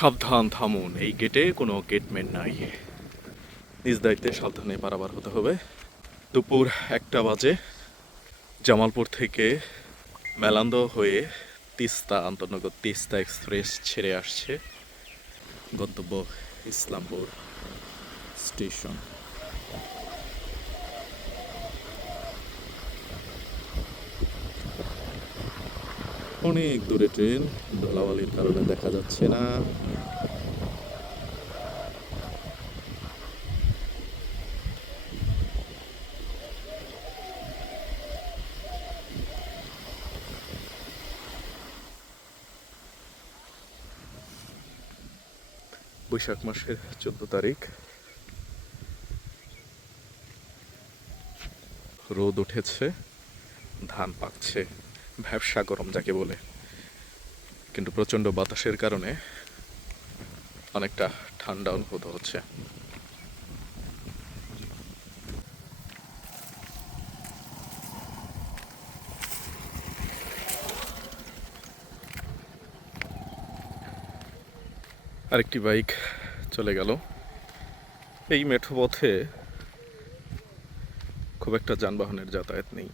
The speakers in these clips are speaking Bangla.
সাবধান, থামুন। এই গেটে কোনো গেটম্যান নাই। নিজ দায়িত্বে সাবধানে পারাবার হতে হবে। দুপুর একটা বাজে। জামালপুর থেকে মেলান্দ হয়ে তিস্তা আন্তনগর তিস্তা এক্সপ্রেস ছেড়ে আসছে গন্তব্য ইসলামপুর স্টেশন। অনেক দূরে ট্রেন ধুলাবালির কারণে দেখা যাচ্ছে না। বৈশাখ মাসের চোদ্দ তারিখ। রোদ উঠেছে, ধান পাকছে। ভ্যাবসা গরম যাকে বলে। কিন্তু প্রচণ্ড বাতাসের কারণে অনেকটা ঠান্ডা অনুভূত হচ্ছে। আরেকটি বাইক চলে গেল। এই মেঠো পথে খুব একটা যানবাহনের যাতায়াত নেই।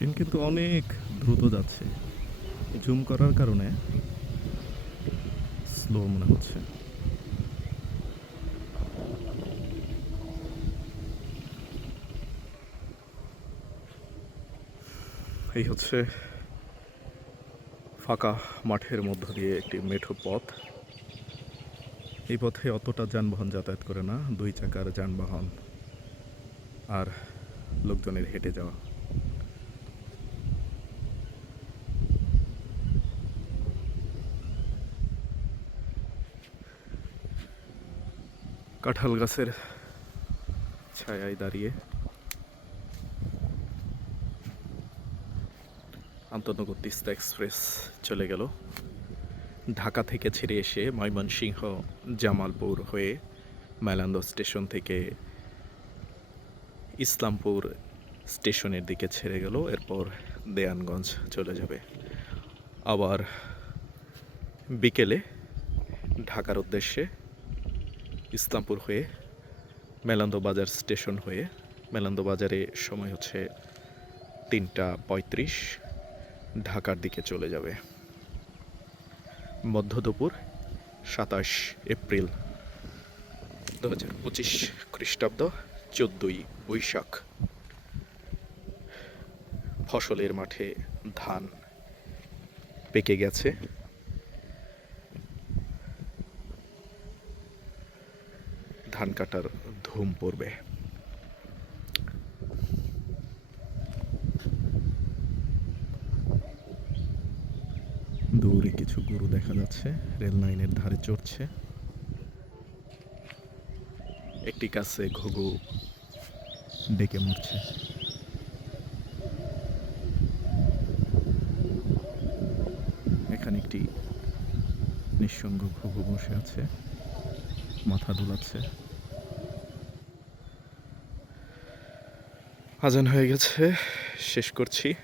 ট্রেন কিন্তু অনেক দ্রুত যাচ্ছে। জুম করার কারণে স্লো মনে হচ্ছে। এই হচ্ছে ফাঁকা মাঠের মধ্য দিয়ে একটি মেঠো পথ। এই পথে অতটা যানবাহন যাতায়াত করে না, দুই চাকার যানবাহন আর লোকজনের হেঁটে যাওয়া। কাঁঠাল গাছের ছায়ায় দাঁড়িয়ে আন্তনগর তিস্তা এক্সপ্রেস চলে গেল। ঢাকা থেকে ছেড়ে এসে ময়মনসিংহ, জামালপুর হয়ে মেলান্দ স্টেশন থেকে ইসলামপুর স্টেশনের দিকে ছেড়ে গেল। এরপর দেয়ানগঞ্জ চলে যাবে। আবার বিকেলে ঢাকার উদ্দেশ্যে ইসলামপুর হয়ে মেলান্দ বাজার স্টেশন হয়ে মেলান্দ বাজারে সময় হচ্ছে তিনটা পঁয়ত্রিশ, ঢাকার দিকে চলে যাবে। মধ্য দুপুর সাতাশ এপ্রিল দু হাজার পঁচিশ খ্রিস্টাব্দ, চোদ্দই বৈশাখ। ফসলের মাঠে ধান পেকে গেছে। ধান কাটার ধুম পড়বে। দূরে কিছু গরু দেখা যাচ্ছে, রেল লাইনের ধারে চড়ছে। একটি কাছে ঘুঘু ডেকে মরছে। এখানে একটি নিঃসঙ্গ ঘুঘু বসে আছে, মাথা দুলাচ্ছে। আজান হয়ে গেছে শেষ করছি।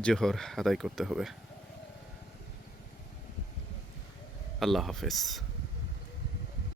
জোহর আদায় করতে হবে। আল্লাহ হাফেজ।